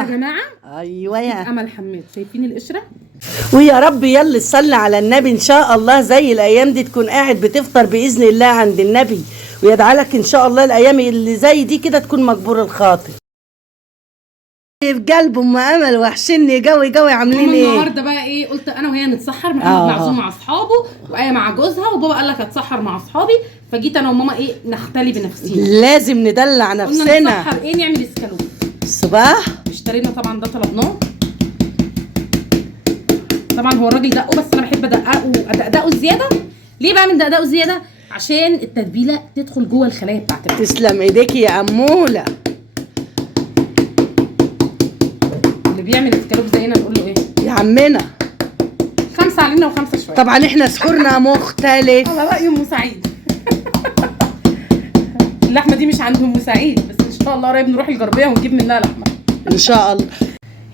يا جماعه. ايوه يا امل حماد، شايفين القشره؟ ويا رب يلا صلي على النبي ان شاء الله زي الايام دي تكون قاعد بتفطر باذن الله عند النبي، ويدعى لك ان شاء الله الايام اللي زي دي كده تكون مجبور الخاطر. في قلب ام امل وحشني قوي عاملين ايه؟ النهارده بقى ايه، قلت انا وهي نتسحر، محمد معزوم مع اصحابه وايه مع جوزها، وبابا قال لك اتسحر مع اصحابي، فجيت انا وماما ايه نختلي بنفسينا، لازم ندلع نفسنا. قلنا نتسحر ايه، نعمل اسكالوب الصباح. اشترينا طبعا ده طلبناه، طبعا هو الراجل دقه بس انا بحب ادققه زياده. ليه بقى من دققه زياده؟ عشان التتبيله تدخل جوه الخلايا بتاعت العسل. تسلم ايديكي يا اموله. اللي بيعمل اسكالوب زينا نقول له ايه يا عمنا؟ 5 علينا و5 شويه. طبعا احنا سحورنا مختلف على رأي ام سعيد. اللحمه دي مش عند ام سعيد، بس ان شاء الله قريب نروح الجربيه ونجيب منها لحمه ان شاء الله.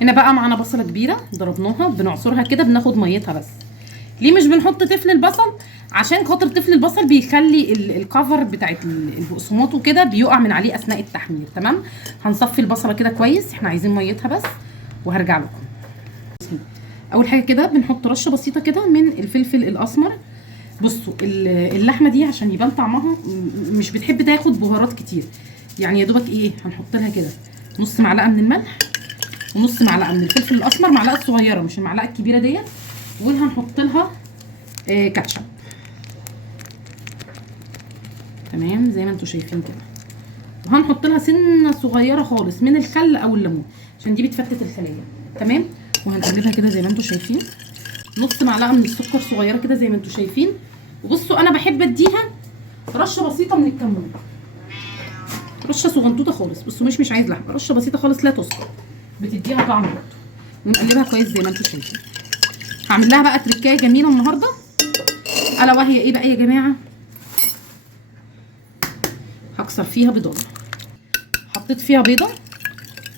هنا بقى معانا بصله كبيره ضربناها، بنعصرها كده، بناخد ميتها بس. ليه مش بنحط تفل البصل؟ عشان خاطر تفل البصل بيخلي الكفر بتاعت البقسماط وكده بيقع من عليه اثناء التحمير. تمام، هنصفي البصله كده كويس، احنا عايزين ميتها بس، وهرجع لكم. اول حاجه كده بنحط رشه بسيطه كده من الفلفل الاسمر. بصوا اللحمه دي عشان يبان طعمها مش بتحب تاخد بهارات كتير، يعني يا دوبك ايه، هنحط لها كده نص معلقه من الملح ونص معلقه من الفلفل الاسمر، معلقه صغيره مش المعلقه الكبيره ديت، وهنحط لها كاتشب. تمام زي ما انتم شايفين كده، وهنحط لها سنه صغيره خالص من الخل او الليمون عشان دي بتفتت الخلايا. تمام، وهنقلبها كده زي ما انتم شايفين، نص معلقه من السكر صغيره كده زي ما انتم شايفين. وبصوا انا بحب اديها رشه بسيطه من الكمون، رشه صغنطوطه خالص، بصوا مش عايز لحمه، رشه بسيطه خالص لا تسكر، بتديها طعم برضه. ونقلبها كويس زي ما انتم شايفين. هعمل لها بقى تركايه جميله النهارده، الا وهي ايه بقى يا جماعه؟ هكسر فيها بيضه، حطيت فيها بيضه،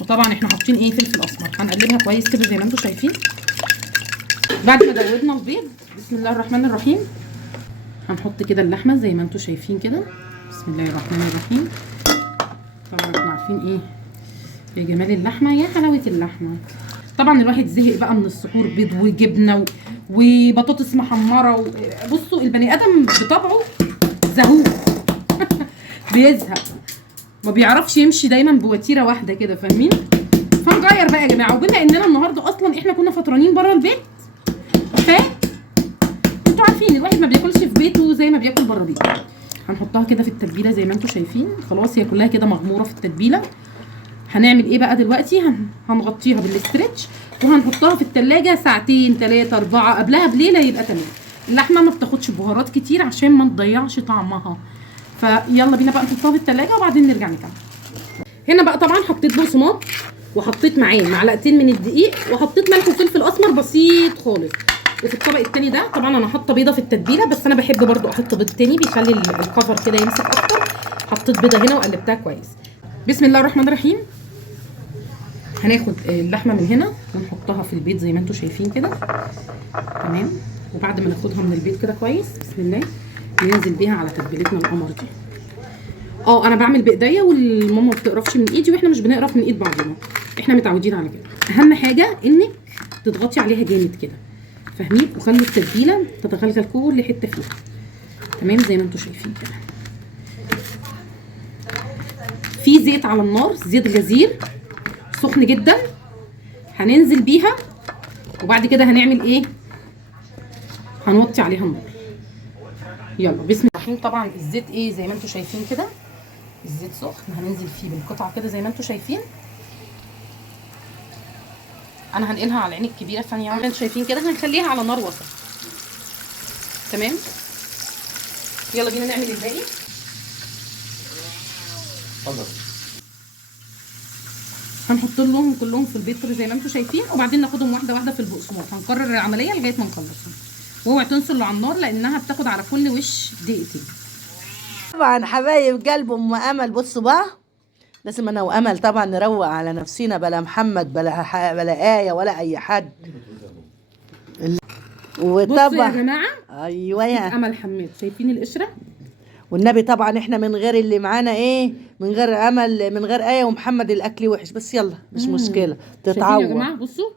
وطبعا احنا حاطين ايه، فلفل اسمر. هنقلبها كويس كده زي ما انتم شايفين. بعد ما دوبنا البيض، بسم الله الرحمن الرحيم، هنحط كده اللحمه زي ما انتم شايفين كده، بسم الله الرحمن الرحيم. طبعا احنا عارفين ايه يا جمال اللحمه، يا حلاوه اللحمه. طبعا الواحد زهق بقى من السحور، بيض وجبنه وبطاطس محمره بصوا البني ادم بطبعه زهوق. بيزهق، ما بيعرفش يمشي دايما بوتيره واحده كده، فاهمين؟ فنغير بقى يا جماعه، وبما اننا النهارده اصلا احنا كنا فطرانين بره البيت، انتوا عارفين الواحد ما بياكلش في بيته زي ما بياكل بره بيته. هنحطها كده في التتبيله زي ما انتوا شايفين، خلاص هي كلها كده مغموره في التتبيله. هنعمل ايه بقى دلوقتي؟ هنغطيها بالاسترتش وهنحطها في التلاجة ساعتين 3 4 قبلها بليله، يبقى تمام. اللحمه ما بتاخدش بهارات كتير عشان ما نضيعش طعمها، فيلا بينا بقى نحطها في التلاجة وبعدين نرجع نكمل. هنا بقى طبعا حطيت بقسماط، وحطيت معاه معلقتين من الدقيق، وحطيت ملح وفلفل اسمر بسيط خالص. وفي الطبق التاني ده طبعا انا حاطه بيضه في التتبيله، بس انا بحب برضو احط بيض تاني بيخلي الكفر كده يمسك اكتر. حطيت بيضه هنا وقلبتها كويس. بسم الله الرحمن الرحيم. هناخد اللحمه من هنا ونحطها في البيض زي ما انتم شايفين كده. تمام، وبعد ما ناخدها من البيض كده كويس بسم الله، ننزل بيها على تتبيلتنا القمر دي. انا بعمل بايديا والماما ما بتقرفش من ايدي، واحنا مش بنقرف من ايد بعضنا، احنا متعودين على كده. اهم حاجه انك تضغطي عليها جامد كده، فاهمين؟ وخلي التتبيله تتغلغل كل حته فيها. تمام زي ما انتم شايفين كده. في زيت على النار، زيت غزير سخن جدا، هننزل بيها، وبعد كده هنعمل ايه؟ هنوطي عليها النار. يلا بسم الله الرحمن. طبعا الزيت ايه زي ما انتم شايفين كده، الزيت سخن، هننزل فيه بالقطعه كده زي ما انتم شايفين. انا هنقلها على العين الكبيره ثانيه واحده، انتوا شايفين كده، هنخليها على نار وسط. تمام، يلا بينا نعمل الباقي. اتفضل. هنحط لهم كلهم في البيض زي ما انتم شايفين، وبعدين ناخدهم واحده واحده في البقسماط. هنكرر العمليه لغايه ما نخلصهم، واوعوا تنسوا اللي على النار لانها بتاخد على كل وش دقيقتين. طبعا حبايب قلب ام امل، بصوا بقى لازم انا وامل طبعا نروق على نفسينا، بلا محمد بلا ايه ولا اي حد. وطبعا بصوا يا جماعه، ايوه يا امل حماد، شايفين القشره؟ والنبي طبعا احنا من غير اللي معانا ايه، من غير امل، من غير ايه ومحمد الاكل وحش، بس يلا مش مشكله شايفين يا تتعوض. جماعه؟ بصوا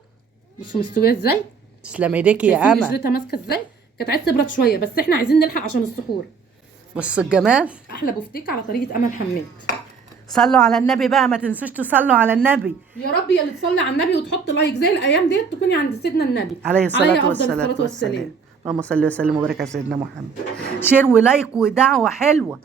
مستويه ازاي، تسلم ايديكي يا شايفين امل. قشرتها ماسكه ازاي. كانت عايزه تبرد شويه بس احنا عايزين نلحق عشان السحور. بص الجمال. احلى بفتيك على طريقه امل حماد. صلوا على النبي بقى، ما تنسوش تصلوا على النبي يا رب يا اللي تصلي على النبي وتحط لايك زي الايام ديت تكوني عند سيدنا النبي عليه الصلاة أفضل والسلام. الصلاة والسلام. اللهم صل وسلم وبارك على سيدنا محمد. شير ولايك ودعوة حلوة.